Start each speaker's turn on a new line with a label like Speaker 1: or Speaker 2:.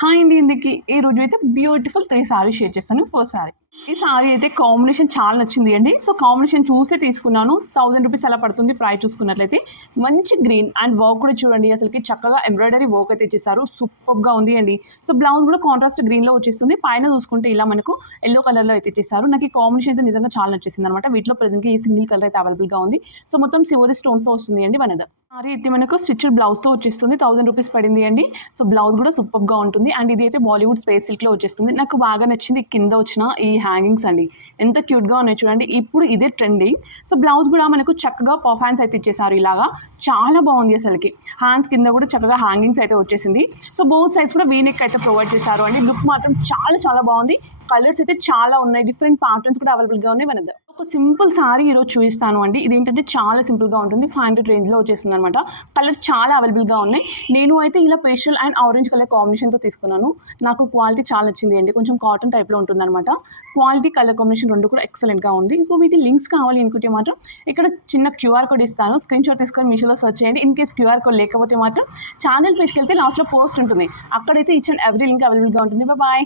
Speaker 1: Hi అండి ఇందుకి ఈ రోజు అయితే బ్యూటిఫుల్ త్రీ సారీ షేర్ చేస్తాను. ఫస్ట్ సారీ ఈ సారీ అయితే కాంబినేషన్ చాలా నచ్చింది అండి. సో కాంబినేషన్ చూసే తీసుకున్నాను. థౌసండ్ రూపీస్ అలా పడుతుంది ప్రైస్ చూసుకున్నట్లయితే. మంచి గ్రీన్ అండ్ వర్క్ కూడా చూడండి. అసలుకి చక్కగా ఎంబ్రాయిడరీ వర్క్ అయితే ఇచ్చేసారు సూపర్గా ఉంది అండి. సో బ్లౌజ్ కూడా కాంట్రాస్ట్ గ్రీన్లో వచ్చేస్తుంది. పైన చూసుకుంటే ఇలా మనకు ఎల్లో కలర్లో అయితే ఇచ్చేసారు నాకు ఈ కాంబినేషన్ అయితే నిజంగా చాలా నచ్చేసింది అనమాట వీటిలో ప్రజెంట్గా ఈ సింగిల్ కలర్ అయితే అవైలబుల్గా ఉంది. సో మొత్తం సివరి స్టోన్స్తో వస్తుంది అండి మనది సారీ అయితే మనకు స్టిచ్డ్ బ్లౌజ్తో వచ్చేస్తుంది. థౌసండ్ రూపీస్ పడింది అండి. సో బ్లౌజ్ కూడా సూపర్గా ఉంటుంది. అండ్ ఇది అయితే బాలీవుడ్ స్పేస్ సిల్క్లో వచ్చేస్తుంది. నాకు బాగా నచ్చింది కింద వచ్చిన ఈ హ్యాంగింగ్స్ అండి. ఎంత క్యూట్గా ఉన్నాయి చూడండి. ఇప్పుడు ఇదే ట్రెండింగ్. సో బ్లౌజ్ కూడా మనకు చక్కగా పర్ఫ్ హ్యాండ్స్ అయితే ఇచ్చేసారు ఇలాగా. చాలా బాగుంది అసలుకి. హ్యాండ్స్ కింద కూడా చక్కగా హ్యాంగింగ్స్ అయితే వచ్చేసింది. సో బోత్ సైడ్స్ కూడా వీనెక్ అయితే ప్రొవైడ్ చేశారు అండి. లుక్ మాత్రం చాలా చాలా బాగుంది. కలర్స్ అయితే చాలా ఉన్నాయి. డిఫరెంట్ ప్యాటర్న్స్ కూడా అవైలబుల్గా ఉన్నాయి. మన ఒక సింపుల్ సారీ ఈరోజు చూపిస్తాను అండి. ఇది ఏంటంటే చాలా సింపుల్గా ఉంటుంది. ఫైవ్ హండ్రెడ్ రేంజ్లో వచ్చేస్తుంది అనమాట కలర్ చాలా అవైలబుల్గా ఉన్నాయి. నేను అయితే ఇలా పేస్టల్ అండ్ ఆరెంజ్ కలర్ కాంబినేషన్తో తీసుకున్నాను. నాకు క్వాలిటీ చాలా నచ్చింది అండి. కొంచెం కాటన్ టైప్లో ఉంటుంది అనమాట క్వాలిటీ కలర్ కాంబినేషన్ రెండు కూడా ఎక్సలెంట్గా ఉంది. సో వీటి లింక్స్ కావాలి అనుకుంటే మాత్రం ఇక్కడ చిన్న క్యూఆర్ కోడ్ ఇస్తాను. స్క్రీన్ షాట్ తీసుకొని మీషోలో సెర్చ్ చేయండి. ఇన్ కేస్ క్యూఆర్ కోడ్ లేకపోతే మాత్రం ఛానల్ పేజ్కి వెళ్తే లాస్ట్లో పోస్ట్ ఉంటుంది. అక్కడైతే ఇచ్చిన ఎవ్రీ లింక్ అవైలబుల్గా ఉంటుంది. బాయ్